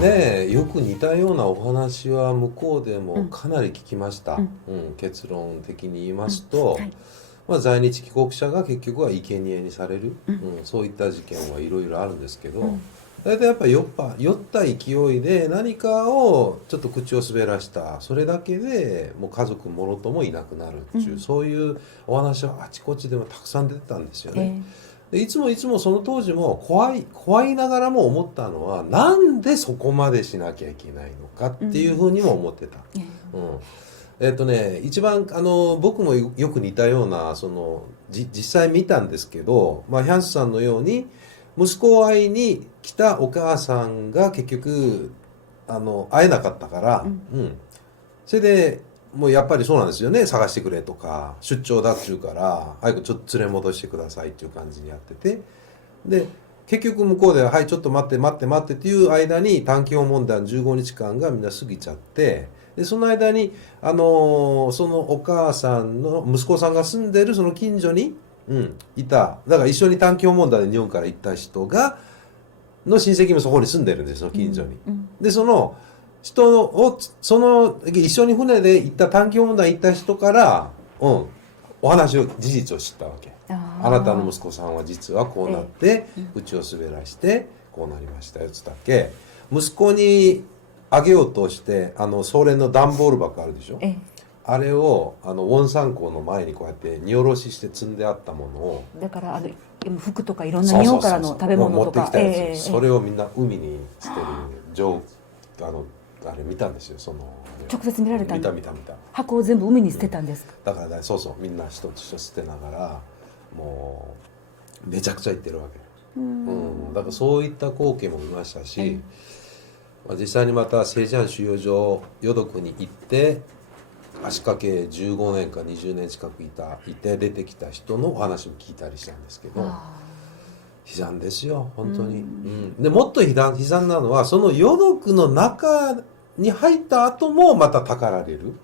ねえ、よく似たようなお話は向こうでもかなり聞きました。結論的に言いますと、はい。在日帰国者が結局は生贄にされる、そういった事件はいろいろあるんですけど、大体やっぱり酔った勢いで何かをちょっと口を滑らした、それだけでもう家族もろともいなくなるっていう、そういうお話はあちこちでもたくさん出てたんですよね。でいつもその当時も怖いながらも思ったのは、なんでそこまでしなきゃいけないのかっていうふうにも思ってた。一番僕もよく似たような実際見たんですけど、ヒャンスさんのように息子を会いに来たお母さんが結局会えなかったから、それでもうやっぱりそうなんですよね、探してくれとか出張だっちゅうから早くちょっと連れ戻してくださいっていう感じにやってて、で結局向こうでは「はいちょっと待って待って待って」っていう間に短期訪問団15日間がみんな過ぎちゃって、でその間にそのお母さんの息子さんが住んでるその近所に、いた、だから一緒に短期訪問団で日本から行った人がの親戚もそこに住んでるんです、その近所に。でその人を一緒に船で行った短期訪問団行った人から、お話を事実を知ったわけ。あなたの息子さんは実はこうなって、口を滑らしてこうなりましたよつったっけ。息子にあげようとして総連の段ボール箱あるでしょ、あれをウォンサン港の前にこうやって荷下ろしして積んであったものを、だから服とかいろんな日本からの食べ物とか持ってきたやつ、それをみんな海に捨てるあれ見たんですよ。直接見られたんで見た箱を全部海に捨てたんですか。だからね、みんな一つ一つ捨てながらもうめちゃくちゃ行ってるわけ。だからそういった光景も見ましたし、実際にまたセイジャン収容所余毒に行って足掛け15年か20年近くいて出てきた人のお話も聞いたりしたんですけど、悲惨ですよ本当に。でもっと悲惨なのは、その余毒の中に入った後もまたたかられる、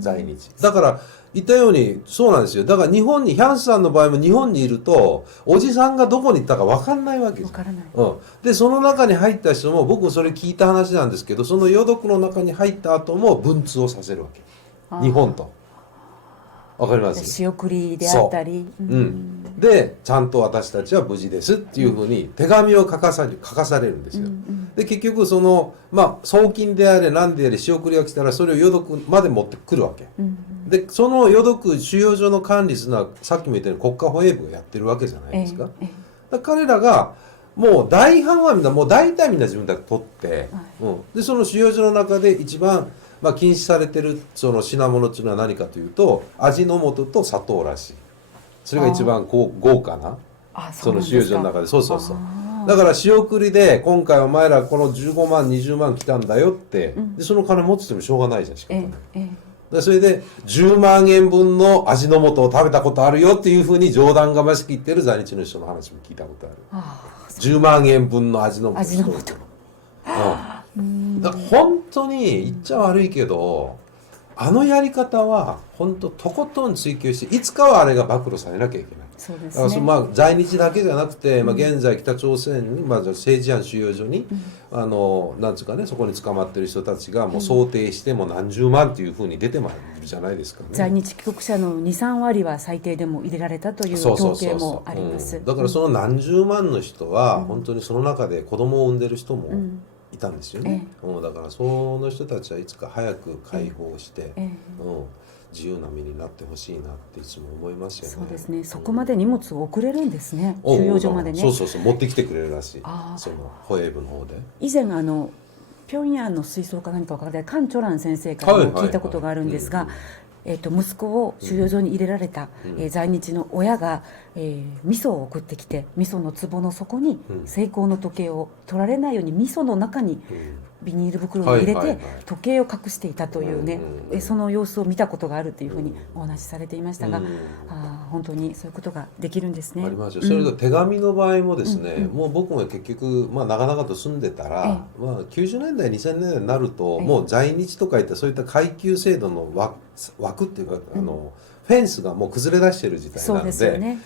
在日だから言ったようにそうなんですよ。だからヒャンスさんの場合も日本にいるとおじさんがどこに行ったか分かんないわけです。分からない、でその中に入った人も、僕もそれ聞いた話なんですけど、その余毒の中に入った後も文通をさせるわけ、日本と。わかります？仕送りであったり、でちゃんと私たちは無事ですっていうふうに手紙を書かされるんですよ。で結局送金であれ何であれ仕送りが来たらそれを余毒まで持ってくるわけ、でその余毒収容所の管理するのはさっきも言ったように国家保衛部がやってるわけじゃないですか。だから彼らがもう大半はもう大体みんな自分たちで取って、でその収容所の中で一番禁止されてるその品物っていうのは何かというと、味の素と砂糖らしい。それが一番豪華なその収容所の中で。そうだから仕送りで今回お前らこの15万20万来たんだよって、でその金持っててもしょうがないじゃん、仕方ない。それで10万円分の味の素を食べたことあるよっていうふうに冗談がましく言ってる在日の人の話も聞いたことある。10万円分の味の素。だから本当に言っちゃ悪いけど、あのやり方は本当とことん追求して、いつかはあれが暴露されなきゃいけない。そうですね。在日だけじゃなくて、現在北朝鮮に政治犯収容所に、なんつうかね、そこに捕まってる人たちがもう想定しても何十万っていうふうに出てまいるじゃないですかね。在日帰国者の 2,3 割は最低でも入れられたという統計もあります。だからその何十万の人は本当にその中で子供を産んでる人もいたんですよね。だからその人たちはいつか早く解放して、自由な身になってほしいなっていつも思いますよね。そうですね。そこまで荷物を送れるんですね、収容所までね。そう持ってきてくれるらしい、その保衛部の方で。以前平壌の水槽か何か分からないカン・チョラン先生からも聞いたことがあるんですが、息子を収容所に入れられた、在日の親が、味噌を送ってきて、味噌の壺の底にセイコーの時計を取られないように味噌の中にビニール袋を入れて時計を隠していたというね、その様子を見たことがあるというふうにお話しされていましたが、本当にそういうことができるんですね。ありますよ。それと手紙の場合もですね、もう僕も結局、長々と住んでたら、90年代2000年代になると、もう在日とかいったそういった階級制度の枠っていうか、フェンスがもう崩れ出してる時代なので、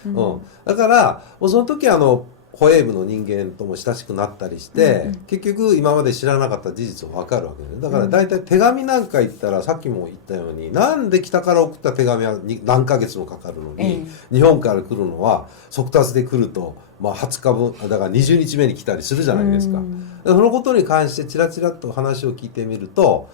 だからその時保衛部の人間とも親しくなったりして、結局今まで知らなかった事実が分かるわけね。だから大体手紙なんか言ったら、さっきも言ったように、なんで北から送った手紙は何ヶ月もかかるのに、日本から来るのは速達で来ると、まあ、20日分だから20日目に来たりするじゃないですか。そのことに関してちらちらっと話を聞いてみると、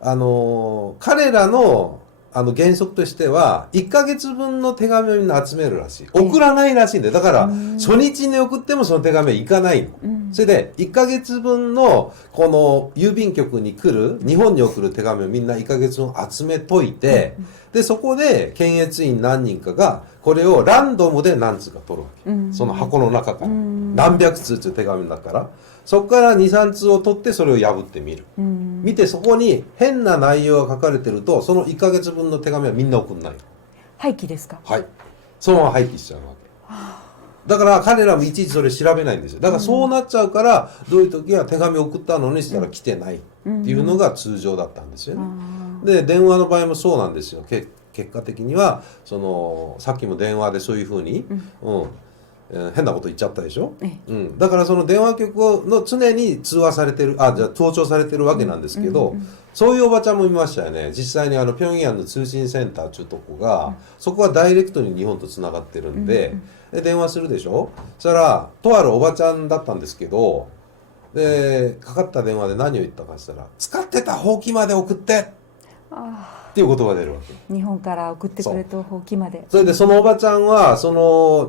彼らの原則としては1ヶ月分の手紙をみんな集めるらしい。送らないらしいんで、だから初日に送ってもその手紙は行かないの。それで1ヶ月分のこの郵便局に来る日本に送る手紙をみんな1ヶ月分集めといて、でそこで検閲員何人かがこれをランドムで何通か取るわけ。その箱の中から何百通という手紙の中からそこから2、3通を取ってそれを破ってみる。見てそこに変な内容が書かれてると、その1ヶ月分の手紙はみんな送んない。廃棄ですか？はい。そのまま廃棄しちゃうわけ。だから彼らもいちいちそれ調べないんですよ。だからそうなっちゃうから、どういう時は手紙送ったのにしたら来てないっていうのが通常だったんですよね。で、電話の場合もそうなんですよ。結果的にはさっきも電話でそういうふうに、変なこと言っちゃったでしょ、だからその電話局の常に通話されてる、じゃあ盗聴されてるわけなんですけど、そういうおばちゃんもいましたよね。実際に平壌の通信センターっていうとこが、そこはダイレクトに日本とつながってるんで、で電話するでしょ。そしたらとあるおばちゃんだったんですけど、でかかった電話で何を言ったかしたら、使ってたほうきまで送ってっていう言葉が出るわけ。日本から送ってくれとほうきまで。それでそのおばちゃんは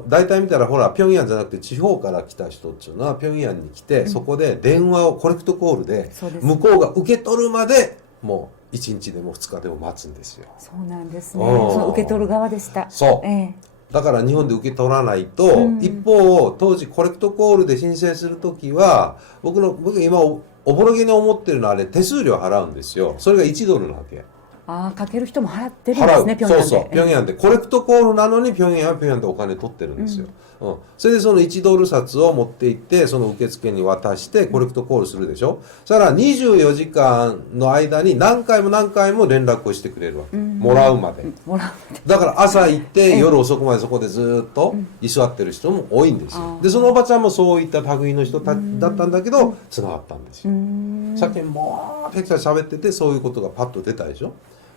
大体見たらほら平壌じゃなくて地方から来た人っていうのは平壌に来て、そこで電話をコレクトコールで向こうが受け取るまでもう1日でも2日でも待つんですよ。そうなんですね。その受け取る側でした。そう、だから日本で受け取らないと、一方当時コレクトコールで申請するときは僕今おぼろげに思ってるのは、あれ手数料払うんですよ。それが1ドルなわけ。かける人も払ってるんですね、平壌で。そう平壌でコレクトコールなのに平壌は平壌でお金取ってるんですよ。それでその1ドル札を持って行ってその受付に渡してコレクトコールするでしょ。そしたら24時間の間に何回も何回も連絡をしてくれるわけ。もらうまで。だから朝行って夜遅くまでそこでずっと居座ってる人も多いんですよ。でそのおばちゃんもそういった類の人だったんだけどつながったんですよ。さっきもうペクチャー喋っててそういうことがパッと出たでしょ。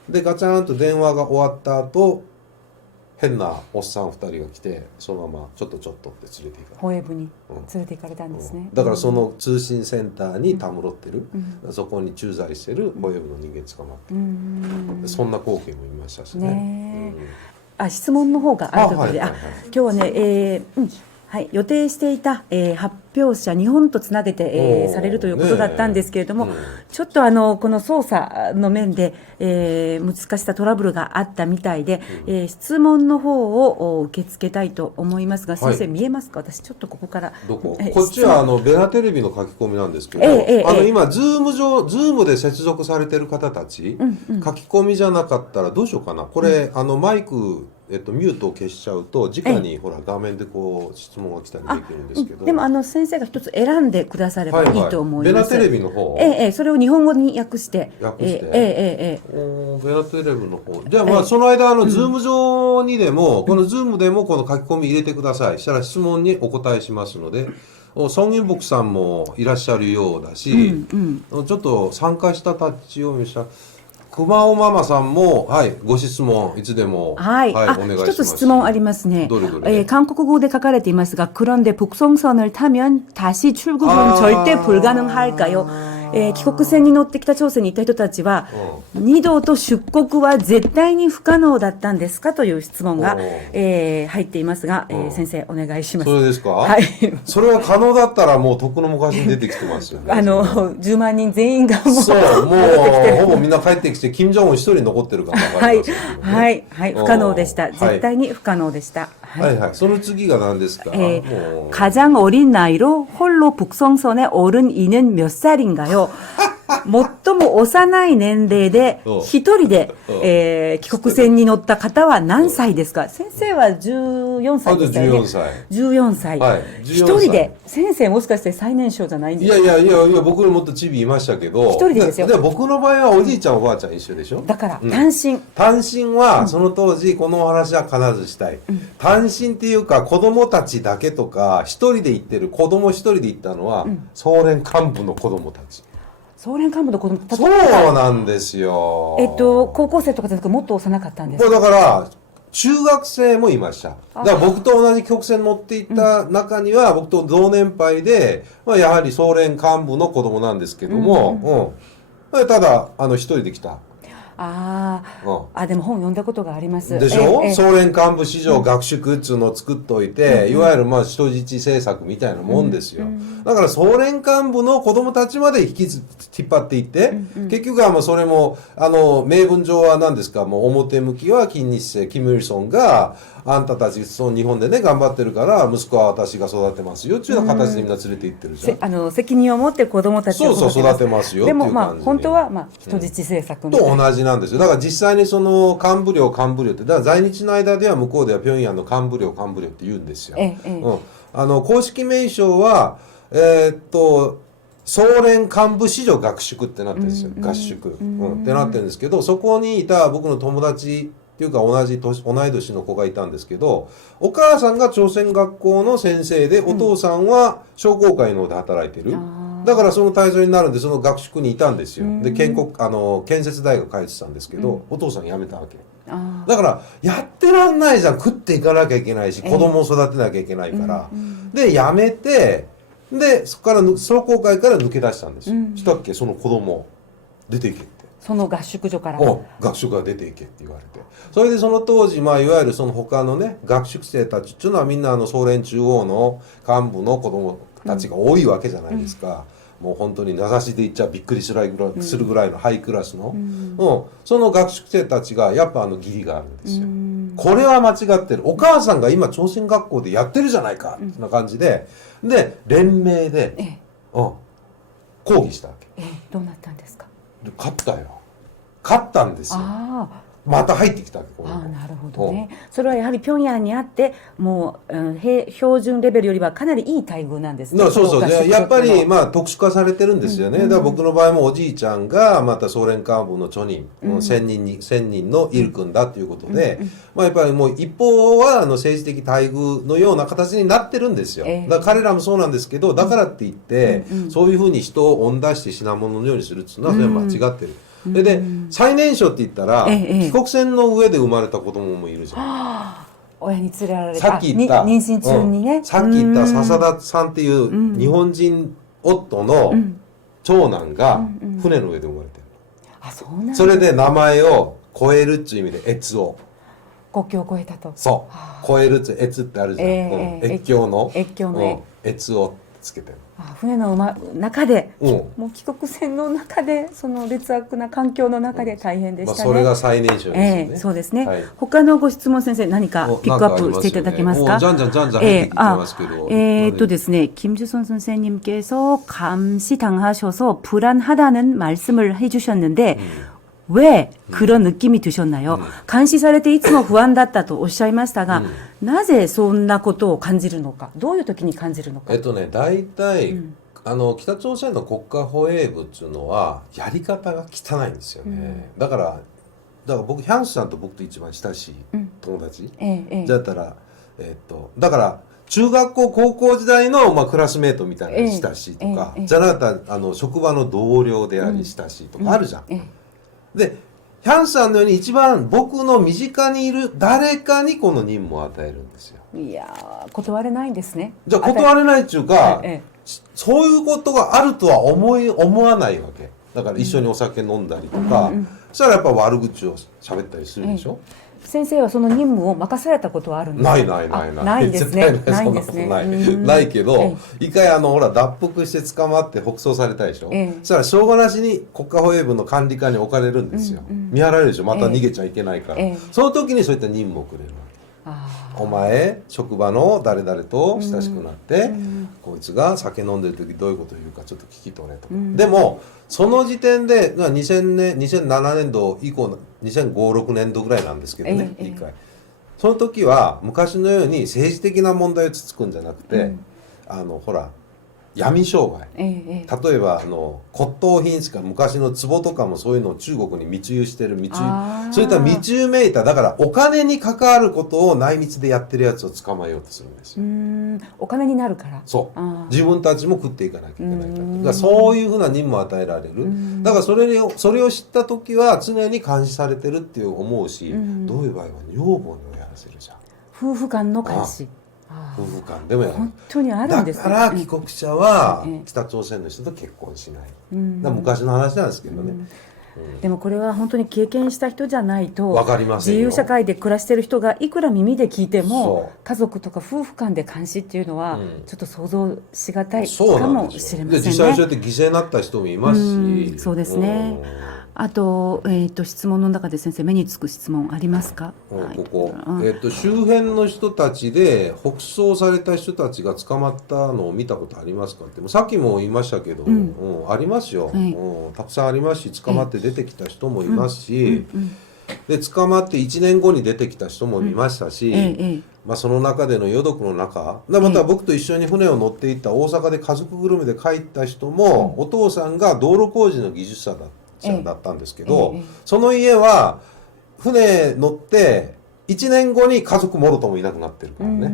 でガチャンと電話が終わった後、変なおっさん2人が来てそのままちょっとって連れて行かれた。保衛部に連れて行かれたんですね。だからその通信センターにたむろってる、そこに駐在してる保衛部の人間捕まってる、そんな光景も見ましたしね。質問の方があるということで、今日はね、予定していた、発表者日本とつなげて、されるということだったんですけれども、ちょっとこの捜査の面で、難しさトラブルがあったみたいで、質問の方を受け付けたいと思いますが、先生見えますか？私ちょっとここからこっちはベナテレビの書き込みなんですけど、今ズームで接続されてる方たち、書き込みじゃなかったらどうしようかな。これマイクミュートを消しちゃうと直にほら画面でこう質問が来たりできるんですけど、でも先生が一つ選んでくださればいいと思います。ベナテレビの方、それを日本語に訳してベナテレビの方じゃあその間ズーム上にでも、このズームでもこの書き込み入れてください。したら質問にお答えしますので、ソン・ギンボクさんもいらっしゃるようだし、ちょっと参加した立ち読みした熊尾ママさんも、ご質問いつでも、お願いします。一つ質問ありますね。どれ韓国語で書かれていますが、그런데 북송선을 타면 다시 출국은 절대 불가능할까요? 帰国船に乗って北朝鮮に行った人たちは、二度と出国は絶対に不可能だったんですかという質問が、入っていますが、先生お願いします。それですか？それは可能だったらもうとっくの昔に出てきてますよね。10万人全員がもうほぼみんな帰ってきて金正恩一人残ってるから分かりますけどね。不可能でした。絶対に不可能でした。その次が何ですか？가장 어린 나이로 홀로 북송선에 오른 이는 몇 살인가요? 最も幼い年齢で一人で、帰国船に乗った方は何歳ですか？先生は14歳でしたよね。14歳。14歳。はい。一人で、先生もしかして最年少じゃないんですか？いや、僕のもっとチビいましたけど。一人でですよ。で僕の場合はおじいちゃんおばあちゃん一緒でしょ。だから単身。単身はその当時このお話は必ずしたい。単身っていうか子供たちだけとか一人で行ってる子供一人で行ったのは、ソ連幹部の子供たち。ソ連幹部の子供たち。そうなんですよ。高校生とかじゃなくもっと幼かったんですか？これだから中学生もいました。だから僕と同じ曲線に乗っていった中には、僕と同年配で、やはりソ連幹部の子供なんですけども、ただ一人で来た。でも本読んだことがあります。でしょ？ソ連幹部史上学習っていうのを作っといて、いわゆる人質政策みたいなもんですよ。だからソ連幹部の子供たちまで引っ張っていって、結局はそれも名分上は何ですか、もう表向きは金日成、キム・イルソンがあんたたち日本でね頑張ってるから息子は私が育てますよっていうような形でみんな連れて行ってるじゃん。責任を持って子供たちを育てますよっていう感じで。でも本当は人質政策と同じなんですよ。だから実際にその幹部領ってだから在日の間では向こうでは平壌の幹部領って言うんですよ。公式名称はソ連幹部史上合宿ってなってるんですよ。合宿、ってなってるんですけど、そこにいた僕の友達っていうか同い年の子がいたんですけど、お母さんが朝鮮学校の先生で、お父さんは商工会の方で働いてる。だからその対象になるんで、その合宿にいたんですよ。で建設大学通ってたんですけど、お父さん辞めたわけ。だからやってらんないじゃん。食っていかなきゃいけないし、子供を育てなきゃいけないから。で辞めて、でそこから商工会から抜け出したんですよ。したっけ、その子供出ていけって。その合宿所から合宿から出ていけって言われて、それでその当時いわゆるその他のね学宿生たちっていうのはみんなソ連中央の幹部の子供たちが多いわけじゃないですか。もう本当に名指しで言っちゃびっくりするぐらいのハイクラスの、その学宿生たちがやっぱ義理があるんですよ。これは間違ってる、お母さんが今朝鮮学校でやってるじゃないかってな感じで、連名で、抗議したわけ。どうなったんですか？勝ったんですよ。また入ってきたわけ。なるほどね。それはやはり平壌にあってもう、標準レベルよりはかなりいい待遇なんですね。そうやっぱり特殊化されてるんですよね。だから僕の場合もおじいちゃんがまたソ連幹部の著人、1000人のイル君だということで、やっぱりもう一方は政治的待遇のような形になってるんですよ。だから彼らもそうなんですけど、だからって言ってそういうふうに人を恩出して品物のようにするっていうのはそれは間違ってる。で最年少って言ったら、帰国船の上で生まれた子供もいるじゃん。親に連れられた。さっき言った妊娠中にね、さっき言った笹田さんっていう日本人夫の長男が船の上で生まれてる。それで名前を超えるっていう意味で越男。国境を越えたと。そう超えるって越ってあるじゃん。越境の越男つけてる。船の中で、もう帰国船の中で、その劣悪な環境の中で大変でしたね。それが最年少ですよね。そうですね。他のご質問、先生何かピックアップしていただけますか？じゃんじゃん入ってきてますけど。ですね、김주선 선생님께서 감시당하셔서 불안하다는 말씀을 해주셨는데. 왜 그런 느낌이 드셨나요? 감시されていつも不安だったとおっしゃいましたが、なぜそんなことを感じるのか、どういう時に感じるのか。大体、北朝鮮の国家保衛部っていうのはやり方が汚いんですよね。だから僕ヒャンスさんと僕と一番親しい友達、だったらだから中学校高校時代のクラスメートみたいな親しいとか、じゃなかったら職場の同僚であり親しいとかあるじゃん。でヒャンさんのように一番僕の身近にいる誰かにこの任務を与えるんですよ。いや断れないんですね。じゃあ断れないっていうか、そういうことがあるとは思わないわけだから、一緒にお酒飲んだりとか、そしたらやっぱ悪口を喋ったりするでしょ。先生はその任務を任されたことはあるんですか？ないですね。ないですね。ないけど、一回ほら脱北して捕まって北送されたでしょ。そしたらしょうがなしに国家保衛部の管理下に置かれるんですよ。見張られるでしょ。また逃げちゃいけないから。その時にそういった任務をくれるわけ。お前職場の誰々と親しくなって、こいつが酒飲んでる時どういうこと言うかちょっと聞き取れとか、でもその時点で2007年度以降2005、6年度ぐらいなんですけどね、一回その時は昔のように政治的な問題をつつくんじゃなくて、ほら闇商売、例えば骨董品しか昔の壺とかもそういうのを中国に密輸してるそういった密輸めいた、だからお金に関わることを内密でやってるやつを捕まえようとするんですよ。お金になるから。そう自分たちも食っていかなきゃいけないから、だからそういうふうな任務を与えられる。だからそれを知った時は常に監視されてるって思うし、どういう場合は女房にもやらせるじゃん。夫婦間の監視、夫婦間でもやる。本当にあるんですね。だから帰国者は北朝鮮の人と結婚しない、だから昔の話なんですけどね、でもこれは本当に経験した人じゃないと分かりませんよ。自由社会で暮らしてる人がいくら耳で聞いても家族とか夫婦間で監視っていうのはちょっと想像しがたいかもしれませんね。実際そうやって犠牲になった人もいますし、そうですね。あと、質問の中で先生目につく質問ありますか？周辺の人たちで北送された人たちが捕まったのを見たことありますかって、さっきも言いましたけど、ありますよ、たくさんありますし、捕まって出てきた人もいますし、で捕まって1年後に出てきた人もいましたし、その中での余毒の中、また僕と一緒に船を乗っていった大阪で家族ぐるみで帰った人も、お父さんが道路工事の技術者だったんですけど、その家は船乗って1年後に家族もろともいなくなってるからね。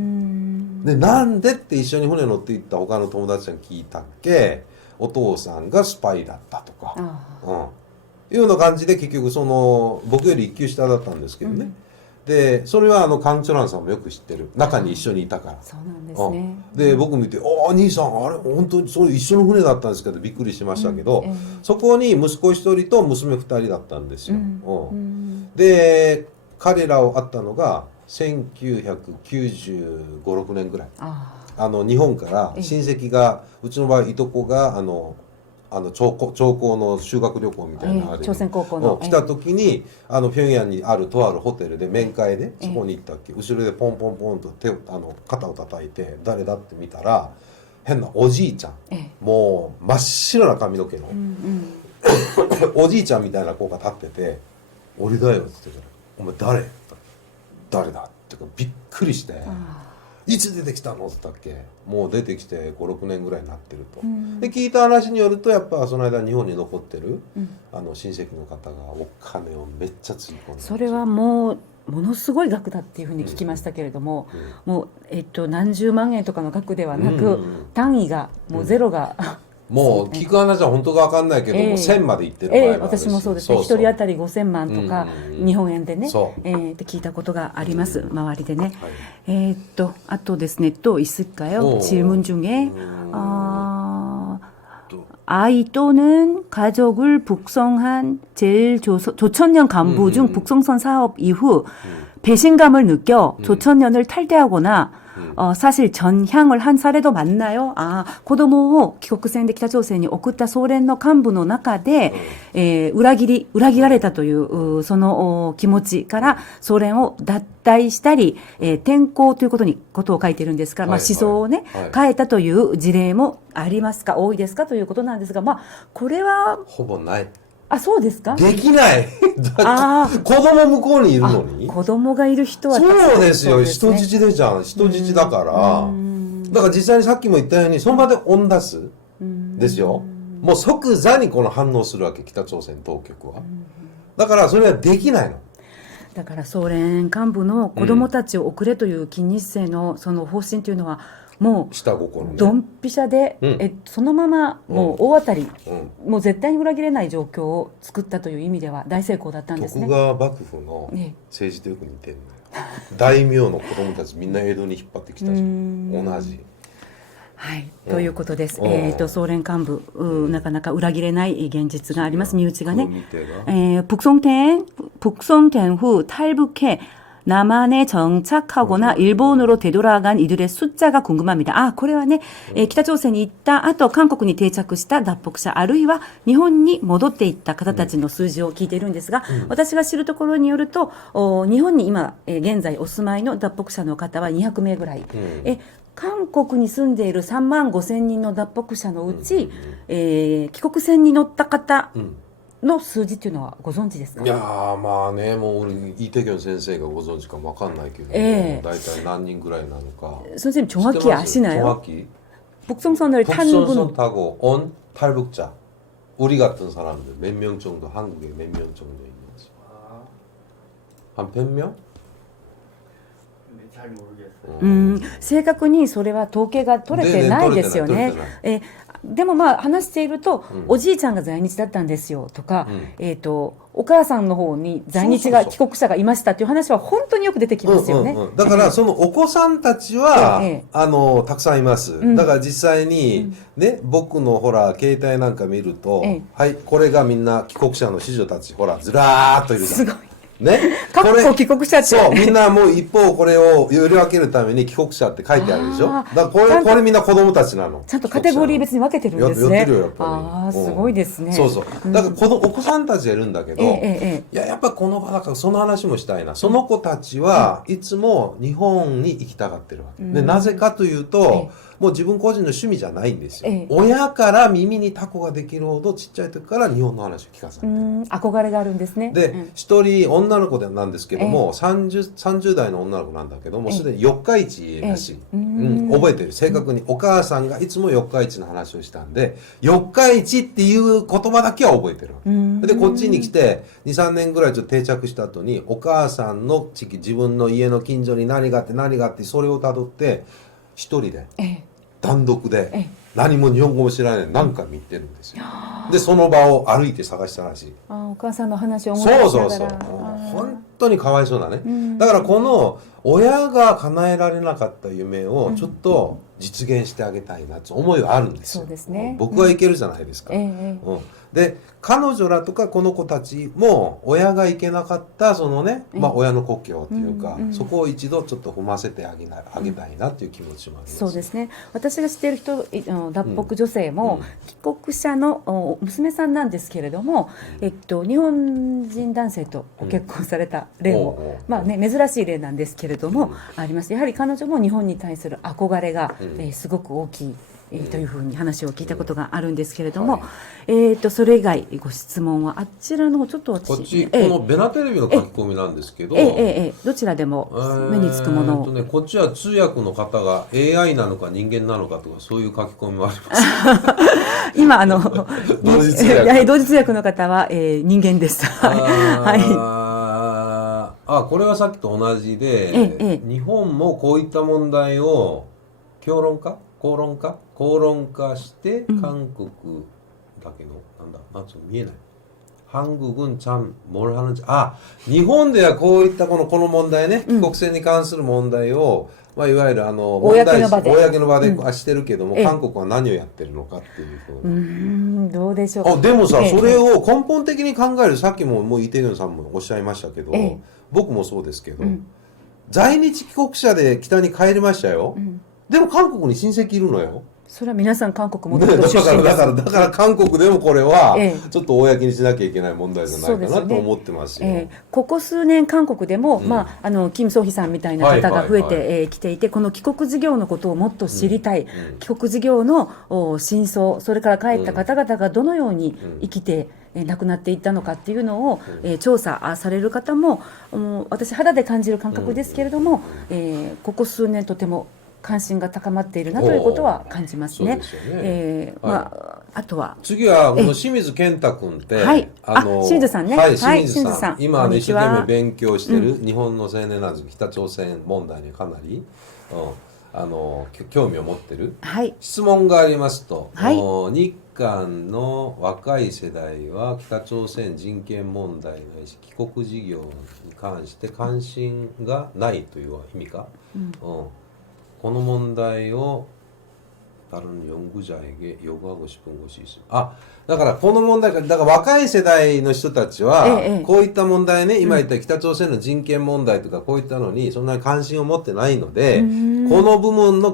でなんでって一緒に船乗っていった他の友達に聞いたっけ、お父さんがスパイだったとか、いうような感じで、結局僕より1級下だったんですけどね、でそれはカン・チョランさんもよく知ってる、中に一緒にいたから。そうなんですね。で僕見て「お兄さんあれ本当にそう一緒の船だったんですけど」びっくりしましたけど、そこに息子1人と娘2人だったんですよ。で彼らを会ったのが1995、6年ぐらい。日本から親戚が、うちの場合いとこが長江の修学旅行みたいな朝鮮高校の来た時に平壌にあるとあるホテルで面会でそこに行ったっけ、後ろでポンポンポンと肩を叩いて誰だって見たら変なおじいちゃん、もう真っ白な髪の毛の、おじいちゃんみたいな子が立ってて「俺だよ」って言って「お前誰だ?」ってびっくりして「いつ出てきたの?」って言ったっけ、もう出てきて5、6年ぐらいになってると。で聞いた話によると、やっぱその間日本に残ってる、親戚の方がお金をめっちゃつぎ込んで、それはものすごい額だっていうふうに聞きましたけれども、もう、何十万円とかの額ではなく、単位がもうゼロが、もう聞く話は本当か分かんないけども、1000までいってる場合もあるし、私もそうですね。1人当たり5000万とか、日本円でね、って聞いたことがあります、周りでね。あとですね、또 있을까요? 질문 중에 아이 또는 가족을 북송한 제일 조천련 간부 중 북송선 사업 이후 배신감을 느껴 조천련을 탈퇴하거나 사실 전향을 한 사례도 많나요? 子供を帰国船で北朝鮮に送ったソ連の幹部の中で、裏切られたというその気持ちからソ連を脱退したり、転校ということを書いているんですが、思想をね、変えたという事例もありますか、多いですかということなんですが、これはほぼない。そうですか。できない。子供向こうにいるのに。子供がいる人はそうですよ。人質でじゃん。人質だから。だから実際にさっきも言ったように、その場でオン出すですよ。もう即座にこの反応するわけ、北朝鮮当局は。だからそれはできないの。だからソ連幹部の子供たちを送れという金日成のその方針というのは、もうドンピシャで、そのままもう大当たり、もう絶対に裏切れない状況を作ったという意味では大成功だったんですね。徳川幕府の政治とよく似てるのよ。大名の子供たちみんな江戸に引っ張ってきたし同じ。はい、ということです。ソ連幹部、なかなか裏切れない現実があります。身内がね。북송된 후 탈북해 남한에 정착하거나 일본으로 되돌아간 이들의 숫자가 궁금합니다.あ、これはね、北朝鮮に行った後、韓国に定着した脱北者、あるいは日本に戻っていった方たちの数字を聞いているんですが、私が知るところによると、日本に今、現在お住まいの脱北者の方は200名ぐらい。韓国に住んでいる3万5千人の脱北者のうち、帰国船に乗った方の数字っていうのはご存知ですか？いやーまあね、もう俺イ・テギョン先生がご存知かもわかんないけど、大体何人ぐらいなのか。 선생님 정확히 아시나요? 정확히 북송선을 탄 북선선 분 타고 온 탈북자 우리 같은 사람들 몇 명 정도, 한국에 몇 명 정도 있는지. 한 100명? 잘 모르겠어요. 正確にそれは統計が取れてないですよね。でもまあ話していると、おじいちゃんが在日だったんですよとか、お母さんの方に在日が帰国者がいましたっていう話は本当によく出てきますよね。だからそのお子さんたちは、たくさんいます。だから実際にね、僕のほら携帯なんか見ると、はい、これがみんな帰国者の子女たち、ほらずらーっといるじゃん。すごい。ね、過去帰国者ってそう、みんなもう一方これをより分けるために帰国者って書いてあるでしょ。だからこれみんな子供たちなの。ちゃんとカテゴリー別に分けてるんですね。やってるよやっぱり。ああ、すごいですね。そうそう。だからお子さんたちがいるんだけど、やっぱこの場だからその話もしたいな。その子たちはいつも日本に行きたがってるわけ。で、なぜかというと、もう自分個人の趣味じゃないんですよ。親から耳にタコができるほどちっちゃい時から日本の話を聞かされてる。憧れがあるんですね。で、一人女の子なんですけども、30代の女の子なんだけども、すでに四日市らしい。覚えてる。正確にお母さんがいつも四日市の話をしたんで、四日市っていう言葉だけは覚えてるわけ。で、こっちに来て2、3年ぐらいちょっと定着した後に、お母さんの地域、自分の家の近所に何があってそれをたどって一人で単独で何も日本語も知らないで何回も行ってるんですよ。でその場を歩いて探したらしい。お母さんの話を思い出しながら。そう本当にかわいそうだね。だからこの親が叶えられなかった夢をちょっと実現してあげたいなって思いはあるんですよ。そうですね。僕はいけるじゃないですか。で彼女らとかこの子たちも親が行けなかったそのね、親の故郷っていうか、そこを一度ちょっと踏ませてあげたいなっていう気持ちもあります。そうですね。私が知っている人、脱北女性も帰国者の娘さんなんですけれども、日本人男性とご結婚された例も、珍しい例なんですけれども、あります。やはり彼女も日本に対する憧れが、すごく大きい。というふうに話を聞いたことがあるんですけれども、それ以外ご質問はあちらのちょっと私こっち、このベナテレビの書き込みなんですけど、どちらでも目につくものを、こっちは通訳の方が AI なのか人間なのかとかそういう書き込みもあります今同時通訳同時通訳の方は、人間です。これはさっきと同じで、日本もこういった問題を口論化して韓国だけど、なんつうの見えない。한국은 참 뭘 하는지日本ではこういったこの問題ね、帰国船に関する問題を、いわゆる公の場でしてるけども、韓国は何をやってるのかっていうふうな。どうでしょう。でもさ、それを根本的に考える、さっきもイ・テギョンさんもおっしゃいましたけど、僕もそうですけど、在日帰国者で北に帰りましたよ。でも韓国に親戚いるのよ。それは皆さん韓国戻ってほしいです。だから韓国でもこれはちょっと公にしなきゃいけない問題じゃないかなと思ってますよ。ここ数年韓国でも、キム・ソヒさんみたいな方が増えてきていて、この帰国事業のことをもっと知りたい、帰国事業の真相、それから帰った方々がどのように生きて亡くなっていったのかっていうのを、調査される方も、私肌で感じる感覚ですけれども、ここ数年とても関心が高まっているなということは感じますね。あとは次はこの清水健太君って、清水さんね。清水さん、今一生懸命勉強してる日本の青年なんですけど、北朝鮮問題にかなり興味を持ってる。質問がありますと、日韓の若い世代は北朝鮮人権問題ないし帰国事業に関して関心がないという意味か。この問題を 다른 연구자에게 요구하고 싶은 것이 있습니다.あ、だからこの問題が、だから若い世代の人たちは、こういった問題ね、今言った北朝鮮の人権問題とかこういったのにそんなに関心を持ってないので、この部分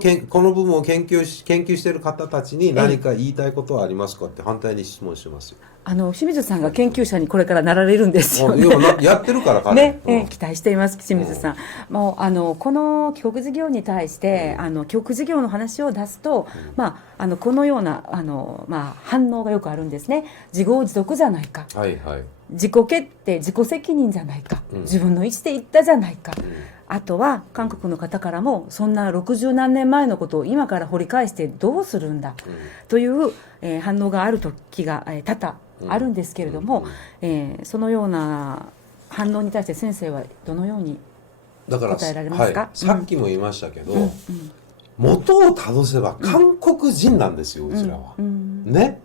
を研究している方たちに何か言いたいことはありますかって反対に質問してますよ。清水さんが研究者にこれからなられるんですよね。やってるからね、期待しています清水さん。もうこの帰国事業に対して帰国事業の話を出すと、このような反応がよくあるんですね。自業自得じゃないか、自己決定自己責任じゃないか、自分の意思で言ったじゃないか、あとは韓国の方からもそんな60何年前のことを今から掘り返してどうするんだという、反応がある時が、多々あるんですけれども、そのような反応に対して先生はどのように答えられますか？さっきも言いましたけど、元をたどせば韓国人なんですよ、うちらは。ね。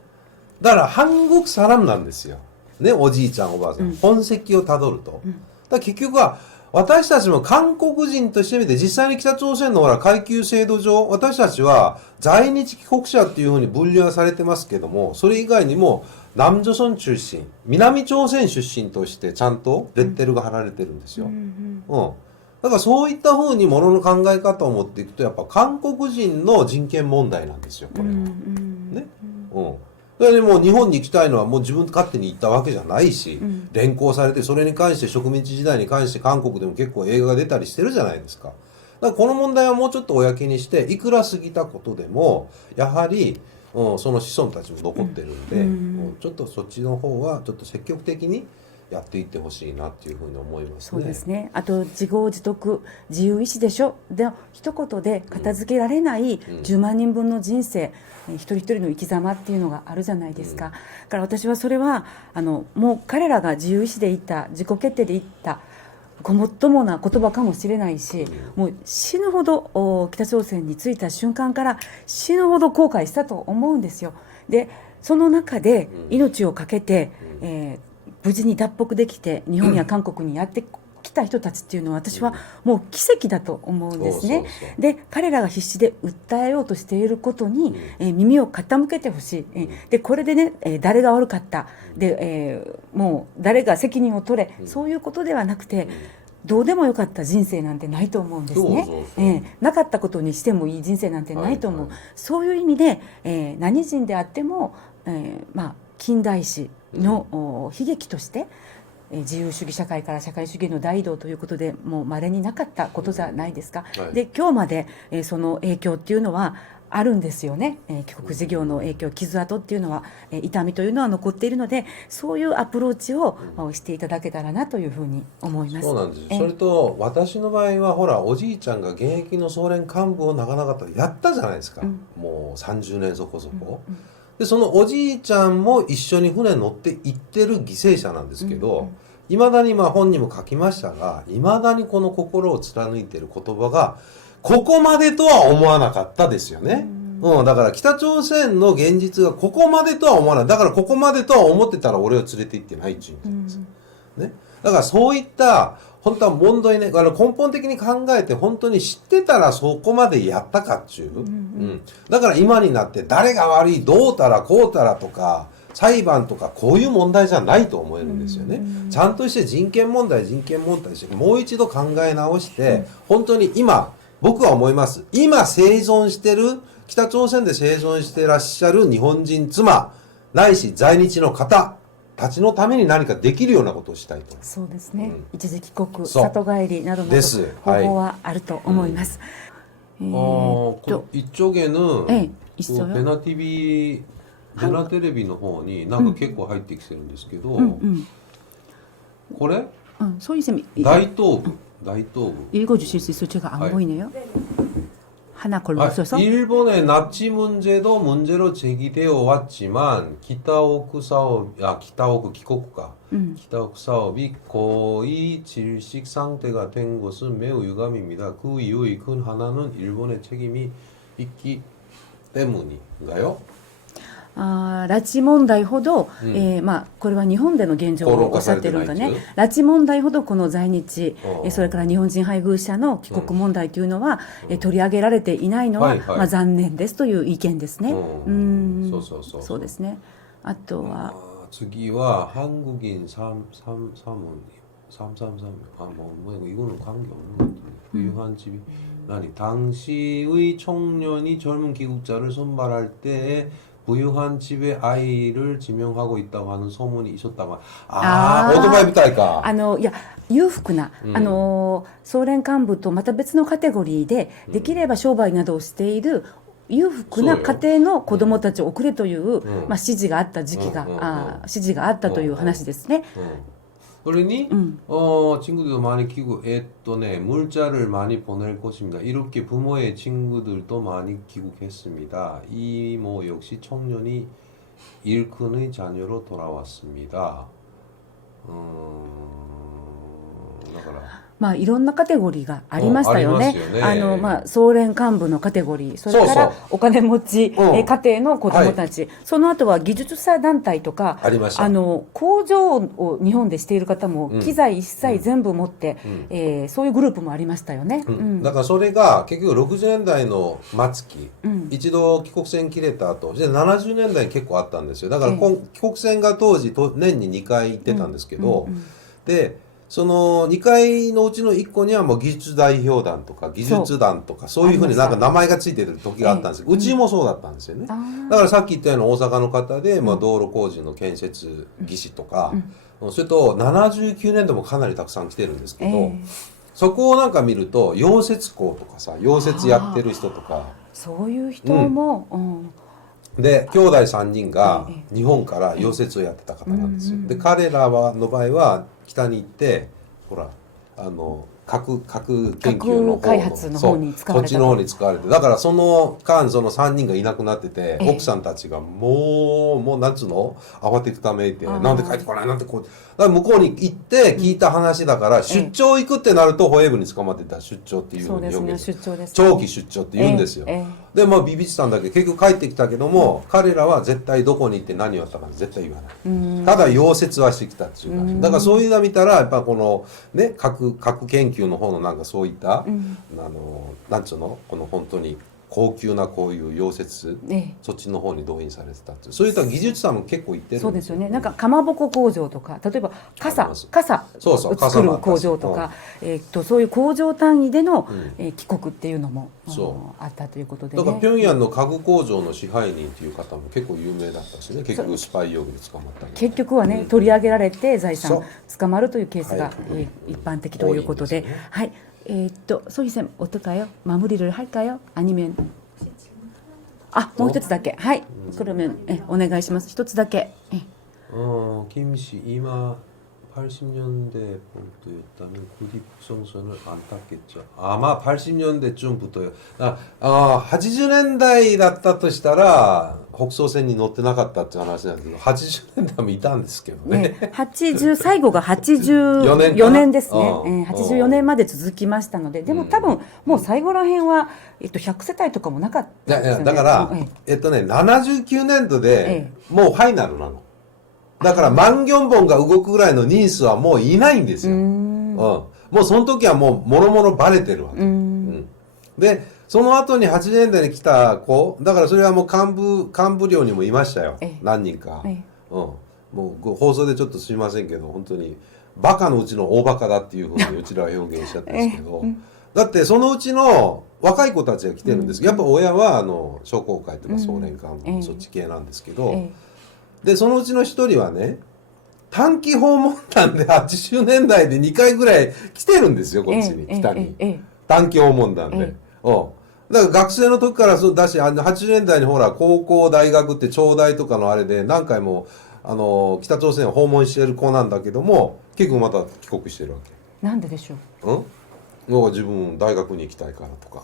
だから韓国サラムなんですよ。ね、おじいちゃんおばあさん。本籍をたどると。だから結局は私たちも韓国人として見て、実際に北朝鮮のほら階級制度上、私たちは在日帰国者っていうふうに分類はされてますけども、それ以外にも南朝鮮出身、南朝鮮出身としてちゃんとレッテルが貼られてるんですよ。だからそういったふうにものの考え方を持っていくと、やっぱ韓国人の人権問題なんですよ、これは。ね。それでもう日本に行きたいのはもう自分勝手に行ったわけじゃないし、連行されて、それに関して植民地時代に関して韓国でも結構映画が出たりしてるじゃないですか。だからこの問題はもうちょっと公にして、いくら過ぎたことでもやはり、その子孫たちも残ってるんで、ちょっとそっちの方はちょっと積極的にやっていってほしいなっていうふうに思いますね。そうですね。あと自業自得、自由意志でしょ。で一言で片付けられない10万人分の人生、一人一人の生き様っていうのがあるじゃないですか。だから私はそれはもう彼らが自由意志で言った、自己決定で言ったごもっともな言葉かもしれないし、もう死ぬほど北朝鮮に着いた瞬間から死ぬほど後悔したと思うんですよ。でその中で命を懸けて、無事に脱北できて日本や韓国にやってきた人たちっていうのは、私はもう奇跡だと思うんですね。で彼らが必死で訴えようとしていることに、耳を傾けてほしい。でこれでね、誰が悪かったで、もう誰が責任を取れ、そういうことではなくて、どうでもよかった人生なんてないと思うんですね。なかったことにしてもいい人生なんてないと思う。そういう意味で、何人であっても、近代史の悲劇として自由主義社会から社会主義への大移動ということでもう稀になかったことじゃないですか。で今日までその影響っていうのはあるんですよね。帰国事業の影響、傷跡っていうのは、痛みというのは残っているので、そういうアプローチをしていただけたらなというふうに思います。そうなんです。それと私の場合はほらおじいちゃんが現役の総連幹部をなかなかとやったじゃないですか。もう30年そこそこ。でそのおじいちゃんも一緒に船乗って行ってる犠牲者なんですけど、いまだに本にも書きましたが、いまだにこの心を貫いている言葉がここまでとは思わなかったですよね。だから北朝鮮の現実がここまでとは思わない。だからここまでとは思ってたら俺を連れて行ってないっていうんです、ね。だからそういった本当は問題ね、根本的に考えて本当に知ってたらそこまでやったかっちゅう。だから今になって誰が悪い、どうたらこうたらとか、裁判とかこういう問題じゃないと思えるんですよね。ちゃんとして人権問題してもう一度考え直して、本当に今、僕は思います。今生存してる、北朝鮮で生存していらっしゃる日本人妻、ないし在日の方、たちのために何かできるようなことをしたいと。そうですね。一時帰国、里帰りなどの方法はあると思います。이쪽에는 베나テレビの方になんか結構入ってきてるんですけど、これ? 선생님大東部. 읽어주실 수 있어요? 제가 안 보이네요. 하나 걸러서서 일본의 납치 문제도 문제로 제기되어 왔지만 기타오크 사업이 거의 질식 상태가 된 것은 매우 유감입니다. 그 이유의 큰 하나는 일본의 책임이 있기 때문인가요? 拉致問題ほど、これは日本での現状をおっしゃってるんだね。拉致問題ほどこの在日、それから日本人配偶者の帰国問題というのは、取り上げられていないのは、残念ですという意見ですね。そうですね。あとは次は한국인 333명. 뭐 이거는 관계 없는 것 같은데. 부유한 집이 당시의 청년이 젊은 귀국자를 선발할 때 부유한 집의 아이를 지명하고 있다고 하는 소문이 있었다고. 오토바이みたいか。いや裕福な、総連幹部とまた別のカテゴリーで、できれば商売などをしている裕福な家庭の子どもたちを送れという、指示があった時期が、指示があったという話ですね。그러니 친구들도 많이 키우고 물자를 많이 보낼 것입니다. 이렇게 부모의 친구들도 많이 귀국했습니다. 이모 역시 청년이 일꾼의 자녀로 돌아왔습니다. だからいろんなカテゴリーがありましたよね。総連幹部のカテゴリー、それからお金持ち家庭の子どもたち、その後は技術者団体とか、工場を日本でしている方も機材一切全部持って、そういうグループもありましたよね。だからそれが結局60年代の末期、一度帰国船切れた後、70年代に結構あったんですよ。だから帰国船が当時年に2回行ってたんですけど、でその2回のうちの1個にはもう技術代表団とか技術団とかそういうふうになんか名前がついてる時があったんですけど、うちもそうだったんですよね。だからさっき言ったような大阪の方で、道路工事の建設技師とか、それと79年度もかなりたくさん来てるんですけど、そこをなんか見ると溶接工とかさ、溶接やってる人とか、そういう人も、で兄弟3人が日本から溶接をやってた方なんですよ。で彼らの場合は北に行ってほら核研究の開発の方に使われた、そっちの方に使われて、だからその間その3人がいなくなってて、奥さんたちがもうなんつうの慌てくためいて、なんで帰ってこないなんてこう、だから向こうに行って聞いた話だから、出張行くってなると保衛部に捕まってた出張っていうふうに表現する。長期出張って言うんですよ。でビビってたんだけど結局帰ってきたけども、彼らは絶対どこに行って何をやったか絶対言わない。ただ溶接はしてきたっていう感じ。だからそういうのを見たらやっぱこのね核研究の方のなんかそういった、なんつうのこの本当に高級なこういう溶接、そっちの方に動員されてたっていう、そういった技術者も結構いってるんですよ。そうですよね。なんかかまぼこ工場とか、例えば傘を作る工場とか、そういう工場単位での、帰国っていうのもあったということでね。だから平壌の家具工場の支配人っていう方も結構有名だったしね。結局スパイ容疑で捕まったり、結局はね、取り上げられて財産捕まるというケースが、一般的ということで、はい。소희쌤 어떨까요? 마무리를 할까요? 아니면もう一つだけ。はい。그러면お願いします。一つだけ。김씨 이마 80년대부터였다면 굳이 북송선을 안 탔겠죠. 아마 80년대쯤부터요. 80年代だったとしたら北総線に乗ってなかったっていう話なんですけど、80年代もいたんですけどね。最後が84年ですね。84年まで続きましたので、でも多分もう最後ら辺は100世帯とかもなかったですよね。だから79年度でもうファイナルなの。だから万元本が動くぐらいの人数はもういないんですよ。もうその時はもうもろもろバレてるわけ。でその後に80年代に来た子だから、それはもう幹部寮にもいましたよ、何人か。もう放送でちょっとすいませんけど、本当にバカのうちの大バカだっていうふうにうちらは表現しちゃったんですけど、だってそのうちの若い子たちが来てるんですけど、やっぱ親は商工会とか総連幹部、そっち系なんですけど、でそのうちの一人はね、短期訪問団で80年代で2回ぐらい来てるんですよ、こっちに、北に。短期訪問団で。だから学生の時からそうだし、80年代にほら高校大学って長大とかのあれで何回も北朝鮮を訪問してる子なんだけども、結構また帰国してるわけ。なんででしょう。自分大学に行きたいからとか、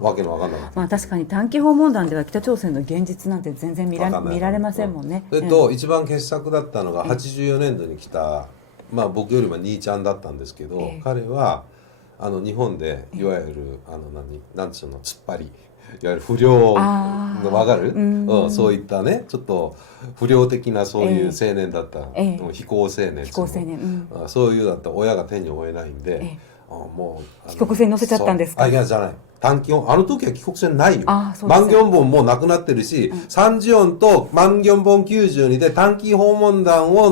わけのわかんない。確かに短期訪問団では北朝鮮の現実なんて全然見られませんもんね。それと一番傑作だったのが84年度に来た、僕よりも兄ちゃんだったんですけど、彼は日本でいわゆるなんつうの突っ張り、いわゆる不良わかる、そういったねちょっと不良的なそういう青年だった、非行青年、そういうだったら親が手に負えないんで、もう帰国船に乗せちゃったんですか。いやじゃない、短期あの時は帰国船ないよ。マンギョンボンもうなくなってるし、サンジオンとマンギョンボン92で短期訪問団を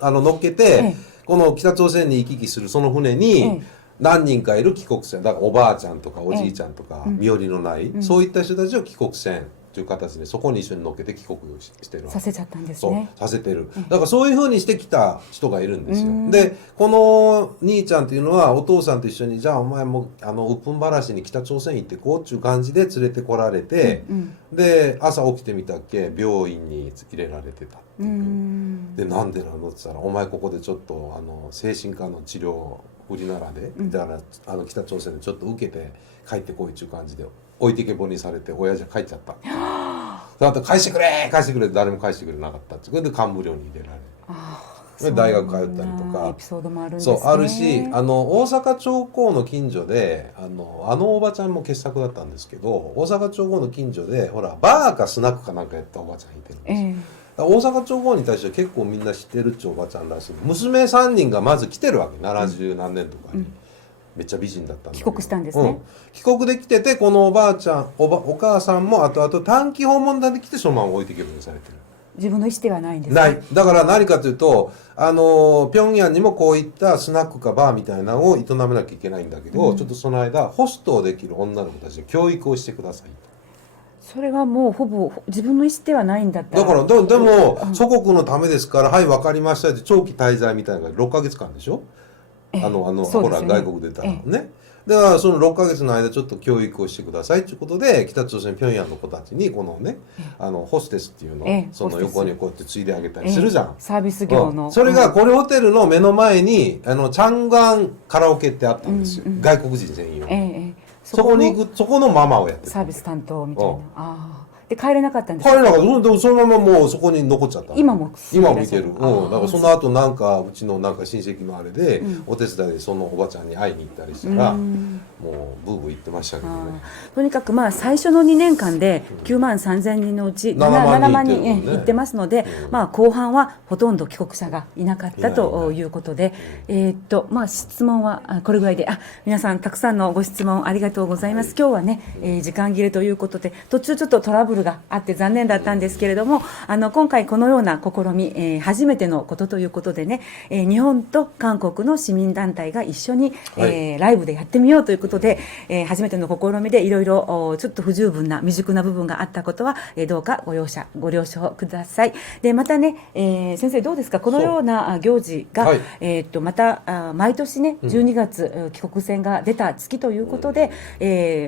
乗っけて、この北朝鮮に行き来するその船に何人かいる帰国船だから、おばあちゃんとかおじいちゃんとか、身寄りのない、そういった人たちを帰国船という形でそこに一緒に乗っけて帰国をしてる。させちゃったんですね。そうさせてる。だからそういうふうにしてきた人がいるんですよ。でこの兄ちゃんっていうのはお父さんと一緒に、じゃあお前もうっぷんばらしに北朝鮮行ってこうっていう感じで連れてこられて、で朝起きてみたっけ病院に入れられてたっていう。でなんでなのって言ったら、お前ここでちょっと精神科の治療を売りならで、だから北朝鮮でちょっと受けて帰ってこいっていう感じで置いてけぼりにされて、親父は帰っちゃった。だって返してくれ返してくれって誰も返してくれなかったって、それで幹部寮に入れられる。大学通ったりとかエピソードもあるんですね。そうあるし、大阪長江の近所でおばちゃんも傑作だったんですけど、大阪長江の近所でほらバーかスナックかなんかやったおばちゃんいてるんですよ。大阪長江に対しては結構みんな知ってるっちゅうおばちゃんらしい。娘3人がまず来てるわけ、70何年とかに。めっちゃ美人だったんだけど帰国したんですね。帰国できてて、このおばあちゃんお母さんも後々短期訪問団で来てそのまま置いてけぼりにされてる。自分の意思ではないんですか。ないだから何かというと平壌にもこういったスナックかバーみたいなのを営めなきゃいけないんだけど、ちょっとその間ホストをできる女の子たちで教育をしてください。それはもうほぼ自分の意思ではないんだったら、だからでも祖国のためですから、はい分かりましたって長期滞在みたいなのが6ヶ月間でしょ。ほら外国出たらね、だからその6ヶ月の間ちょっと教育をしてくださいということで、北朝鮮平壌の子たちにこのねホステスっていうのをその横にこうやってついであげたりするじゃん、サービス業の、それがこれホテルの目の前にチャンガンカラオケってあったんですよ、外国人専用、そこに行く、そこのママをやってるサービス担当みたいな。で帰れなかったんですか。帰れなかった。でもそのままもうそこに残っちゃった。今も見てる。だからその後なんかうちのなんか親戚のあれで、お手伝いでそのおばちゃんに会いに行ったりしたら、もうブーブー言ってましたけどね。とにかく最初の2年間で9万3000人のうち7万人行ってますので、後半はほとんど帰国者がいなかったということで、質問はこれぐらいで、皆さんたくさんのご質問ありがとうございます。今日はね、時間切れということで途中ちょっとトラブルがあって残念だったんですけれども、今回このような試み、初めてのことということでね、日本と韓国の市民団体が一緒に、ライブでやってみようということで、初めての試みでいろいろちょっと不十分な未熟な部分があったことは、どうかご了承ください。でまたね、先生どうですか、このような行事が、また毎年ね12月、帰国船が出た月ということで、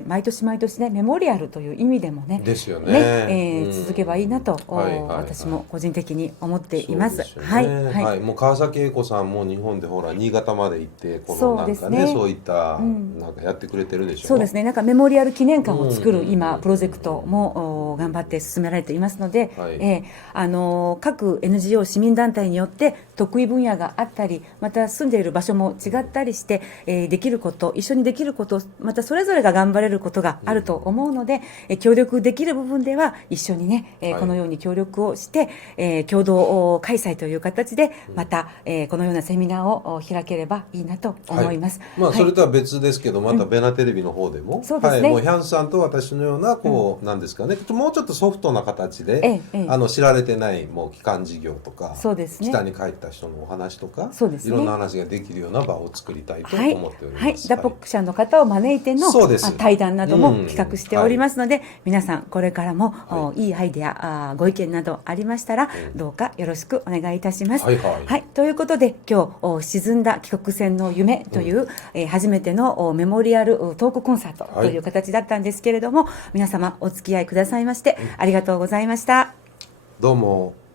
毎年毎年ねメモリアルという意味でもねですよね、続けばいいなと、私も個人的に思っています。もう川崎栄子さんも日本でほら新潟まで行ってこのなんかね、そういったなんかやってくれてるでしょ。そうですね、なんかメモリアル記念館を作る今プロジェクトも頑張って進められていますので、各 NGO 市民団体によって得意分野があったり、また住んでいる場所も違ったりして、できること、一緒にできること、またそれぞれが頑張れることがあると思うので、協力できる部分では一緒にね、このように協力をして、共同開催という形でまた、このようなセミナーを開ければいいなと思います。それとは別ですけど、またベナテレビの方でも、もうヒャンさんと私のようななんですかね、もうちょっとソフトな形で、知られてないもう帰還事業とか、北に帰った人のお話とか、いろんな話ができるような場を作りたいと思っております。ダポック社の方を招いての対談なども企画しておりますので、皆さんこれからもいいアイデア、ご意見などありましたら、どうかよろしくお願いいたします。ということで今日沈んだ帰国船の夢という、初めてのメモリアルトークコンサートという形だったんですけれども、皆様お付き合いくださいましてありがとうございました。どうも。